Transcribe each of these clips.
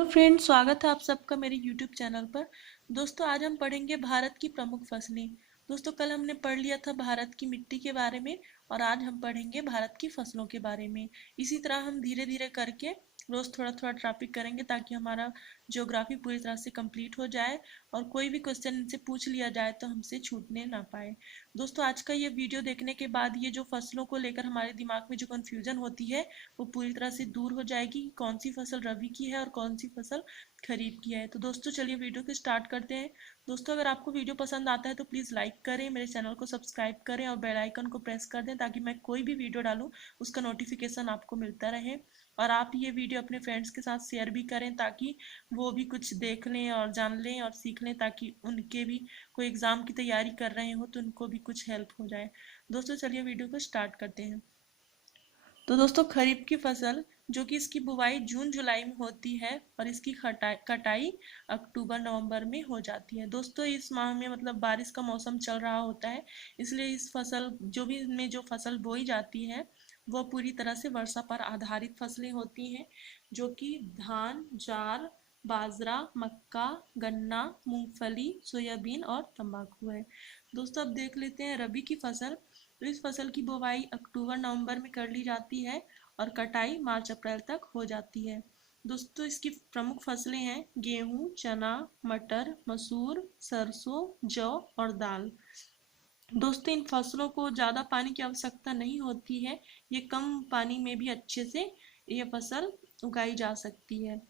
Hello friends, स्वागत है आप सबका मेरे यूट्यूब चैनल पर। दोस्तों, आज हम पढ़ेंगे भारत की प्रमुख फसलें। दोस्तों, कल हमने पढ़ लिया था भारत की मिट्टी के बारे में और आज हम पढ़ेंगे भारत की फसलों के बारे में। इसी तरह हम धीरे धीरे करके रोज थोड़ा थोड़ा टॉपिक करेंगे ताकि हमारा ज्योग्राफी पूरी तरह से कंप्लीट हो जाए और कोई भी क्वेश्चन इनसे पूछ लिया जाए तो हमसे छूटने ना पाए। दोस्तों, आज का ये वीडियो देखने के बाद ये जो फसलों को लेकर हमारे दिमाग में जो कंफ्यूजन होती है वो पूरी तरह से दूर हो जाएगी कि कौन सी फसल रबी की है और कौन सी फसल खरीफ की है। तो दोस्तों, चलिए वीडियो को स्टार्ट करते हैं। दोस्तों, अगर आपको वीडियो पसंद आता है तो प्लीज़ लाइक करें, मेरे चैनल को सब्सक्राइब करें और बेल आइकन को प्रेस कर दें ताकि मैं कोई भी वीडियो डालूं उसका नोटिफिकेशन आपको मिलता रहे। और आप ये वीडियो अपने फ्रेंड्स के साथ शेयर भी करें ताकि वो भी कुछ देख लें और जान लें और सीख लें, ताकि उनके भी कोई एग्ज़ाम की तैयारी कर रहे हो तो उनको भी कुछ हेल्प हो जाए। दोस्तों, चलिए वीडियो को स्टार्ट करते हैं। तो दोस्तों, खरीफ की फसल जो कि इसकी बुवाई जून जुलाई में होती है और इसकी कटाई अक्टूबर नवंबर में हो जाती है। दोस्तों, इस माह में मतलब बारिश का मौसम चल रहा होता है, इसलिए इस फसल जो फसल बोई जाती है वह पूरी तरह से वर्षा पर आधारित फसलें होती हैं, जो कि धान, ज्वार, बाजरा, मक्का, गन्ना, मूंगफली, सोयाबीन और तंबाकू है। दोस्तों, अब देख लेते हैं रबी की फसल। तो इस फसल की बुवाई अक्टूबर नवंबर में कर ली जाती है और कटाई मार्च अप्रैल तक हो जाती है। दोस्तों, इसकी प्रमुख फसलें हैं गेहूं, चना, मटर, मसूर, सरसों, जौ और दाल। दोस्तों, इन फसलों को ज़्यादा पानी की आवश्यकता नहीं होती है, ये कम पानी में भी अच्छे से ये फसल उगाई जा सकती है।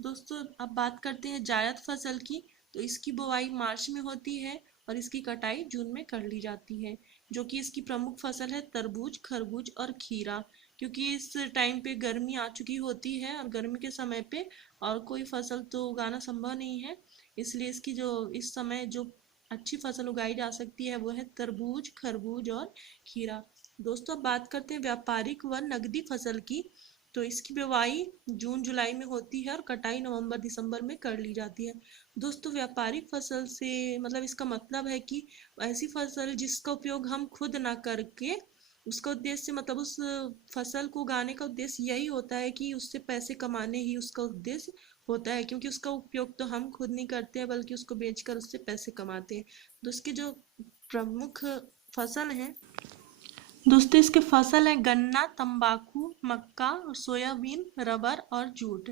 दोस्तों, अब बात करते हैं जायद फसल की। तो इसकी बुवाई मार्च में होती है और इसकी कटाई जून में कर ली जाती है। जो कि इसकी प्रमुख फसल है तरबूज, खरबूज और खीरा। क्योंकि इस टाइम पे गर्मी आ चुकी होती है और गर्मी के समय पे और कोई फसल तो उगाना संभव नहीं है, इसलिए इसकी जो इस समय जो अच्छी फसल उगाई जा सकती है वो है तरबूज, खरबूज और खीरा। दोस्तों, अब बात करते हैं व्यापारिक व नगदी फसल की। तो इसकी बुवाई जून जुलाई में होती है और कटाई नवंबर दिसंबर में कर ली जाती है। दोस्तों, व्यापारिक फसल से मतलब इसका मतलब है कि ऐसी फसल जिसका उपयोग हम खुद ना करके उसका उद्देश्य मतलब उस फसल को उगाने का उद्देश्य यही होता है कि उससे पैसे कमाने ही उसका उद्देश्य होता है, क्योंकि उसका उपयोग तो हम खुद नहीं करते हैं बल्कि उसको बेचकर उससे पैसे कमाते हैं। तो उसकी जो प्रमुख फसल है दोस्तों, इसके फसल है गन्ना, तंबाकू, मक्का, सोयाबीन, रबर और जूट।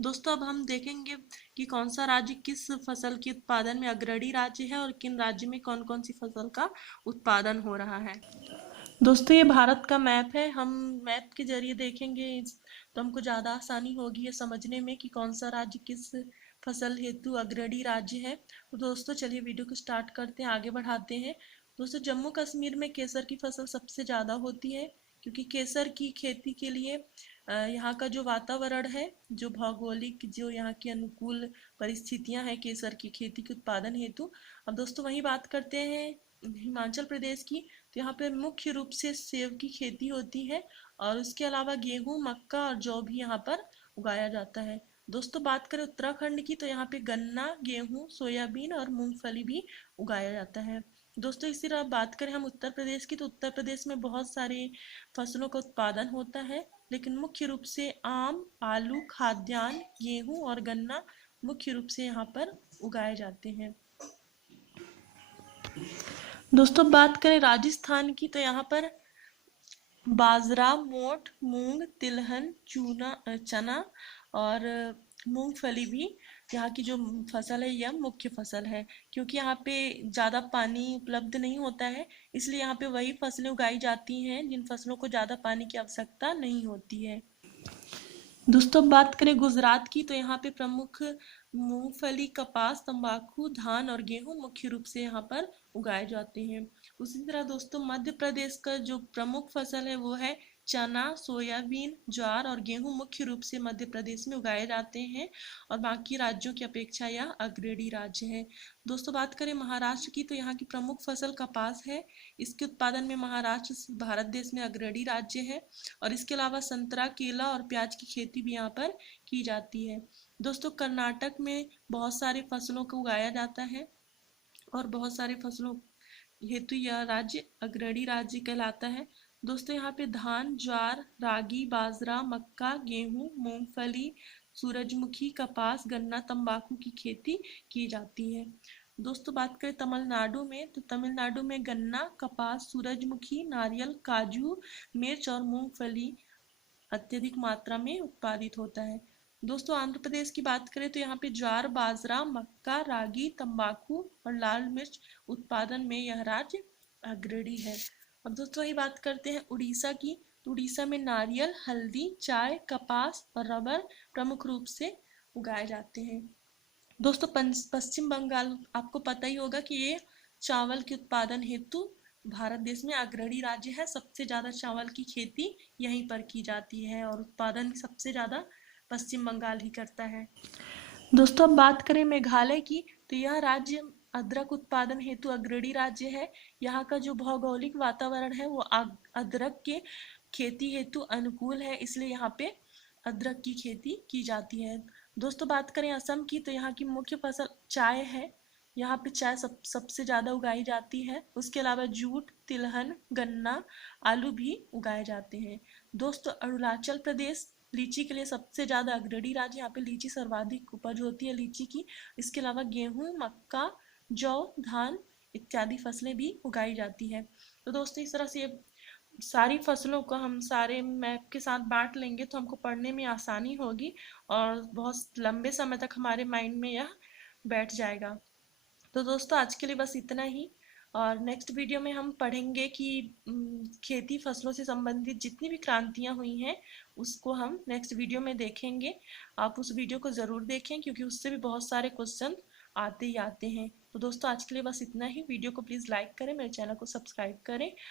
दोस्तों, अब हम देखेंगे कि कौन सा राज्य किस फसल के उत्पादन में अग्रणी राज्य है और किन राज्य में कौन कौन सी फसल का उत्पादन हो रहा है। दोस्तों, ये भारत का मैप है। हम मैप के जरिए देखेंगे तो हमको ज़्यादा आसानी होगी ये समझने में कि कौन सा राज्य किस फसल हेतु अग्रणी राज्य है। तो दोस्तों, चलिए वीडियो को स्टार्ट करते हैं, आगे बढ़ाते हैं। दोस्तों, जम्मू कश्मीर में केसर की फसल सबसे ज़्यादा होती है, क्योंकि केसर की खेती के लिए यहाँ का जो वातावरण है, जो भौगोलिक जो यहाँ की अनुकूल परिस्थितियाँ हैं केसर की खेती के उत्पादन हेतु। अब दोस्तों, वही बात करते हैं हिमाचल प्रदेश की। तो यहाँ पे मुख्य रूप से सेब की खेती होती है और उसके अलावा गेहूं, मक्का और जौ भी यहाँ पर उगाया जाता है। दोस्तों, बात करें उत्तराखंड की तो यहाँ पे गन्ना, गेहूं, सोयाबीन और मूंगफली भी उगाया जाता है। दोस्तों, इसी तरह बात करें हम उत्तर प्रदेश की तो उत्तर प्रदेश में बहुत सारी फसलों का उत्पादन होता है, लेकिन मुख्य रूप से आम, आलू, खाद्यान्न, गेहूं और गन्ना मुख्य रूप से यहाँ पर उगाए जाते हैं। दोस्तों, बात करें राजस्थान की तो यहाँ पर बाजरा, मोठ, मूंग, तिलहन, चना और मूंगफली भी यहाँ की जो फसल है यह मुख्य फसल है। क्योंकि यहाँ पे ज़्यादा पानी उपलब्ध नहीं होता है, इसलिए यहाँ पे वही फसलें उगाई जाती हैं जिन फसलों को ज़्यादा पानी की आवश्यकता नहीं होती है। दोस्तों, बात करें गुजरात की तो यहाँ पे प्रमुख मूंगफली, कपास, तंबाकू, धान और गेहूं मुख्य रूप से यहाँ पर उगाए जाते हैं। उसी तरह दोस्तों, मध्य प्रदेश का जो प्रमुख फसल है वो है चना, सोयाबीन, ज्वार और गेहूं मुख्य रूप से मध्य प्रदेश में उगाए जाते हैं और बाकी राज्यों की अपेक्षा यह अग्रणी राज्य है। दोस्तों, बात करें महाराष्ट्र की तो यहाँ की प्रमुख फसल कपास है। इसके उत्पादन में महाराष्ट्र भारत देश में अग्रणी राज्य है और इसके अलावा संतरा, केला और प्याज की खेती भी यहाँ पर की जाती है। दोस्तों, कर्नाटक में बहुत सारे फसलों को उगाया जाता है और बहुत सारे फसलों हेतु यह राज्य अग्रणी राज्य कहलाता है। दोस्तों, यहाँ पे धान, ज्वार, रागी, बाजरा, मक्का, गेहूं, मूंगफली, सूरजमुखी, कपास, गन्ना, तंबाकू की खेती की जाती है। दोस्तों बात करें तमिलनाडु में, तो तमिलनाडु में गन्ना, कपास, सूरजमुखी, नारियल, काजू, मिर्च और मूंगफली अत्यधिक मात्रा में उत्पादित होता है। दोस्तों आंध्र प्रदेश की बात करें तो यहाँ पे ज्वार, बाजरा, मक्का, रागी, तंबाकू और लाल मिर्च उत्पादन में यह राज्य अग्रणी है। अब दोस्तों वही बात करते हैं उड़ीसा की, तो उड़ीसा में नारियल, हल्दी, चाय, कपास और रबर प्रमुख रूप से उगाए जाते हैं। दोस्तों पश्चिम बंगाल आपको पता ही होगा कि ये चावल के उत्पादन हेतु भारत देश में अग्रणी राज्य है। सबसे ज़्यादा चावल की खेती यहीं पर की जाती है और उत्पादन सबसे ज़्यादा पश्चिम बंगाल ही करता है। दोस्तों अब बात करें मेघालय की, तो यह राज्य अदरक उत्पादन हेतु अग्रणी राज्य है। यहाँ का जो भौगोलिक वातावरण है वो अदरक के खेती हेतु अनुकूल है, इसलिए यहाँ पे अदरक की खेती की जाती है। दोस्तों बात करें असम की, तो यहाँ की मुख्य फसल चाय है। यहाँ पे चाय सबसे ज़्यादा उगाई जाती है। उसके अलावा जूट, तिलहन, गन्ना, आलू भी उगाए जाते हैं। दोस्तों अरुणाचल प्रदेश लीची के लिए सबसे ज़्यादा अग्रणी राज्य, यहाँ पे लीची सर्वाधिक उपज होती है लीची की। इसके अलावा गेहूँ, मक्का, जौ, धान इत्यादि फसलें भी उगाई जाती है। तो दोस्तों इस तरह से सारी फसलों को हम सारे मैप के साथ बांट लेंगे तो हमको पढ़ने में आसानी होगी और बहुत लंबे समय तक हमारे माइंड में यह बैठ जाएगा। तो दोस्तों आज के लिए बस इतना ही, और नेक्स्ट वीडियो में हम पढ़ेंगे कि खेती फसलों से संबंधित जितनी भी क्रांतियां हुई हैं उसको हम नेक्स्ट वीडियो में देखेंगे। आप उस वीडियो को ज़रूर देखें क्योंकि उससे भी बहुत सारे क्वेश्चन आते ही आते हैं। तो दोस्तों आज के लिए बस इतना ही। वीडियो को प्लीज़ लाइक करें, मेरे चैनल को सब्सक्राइब करें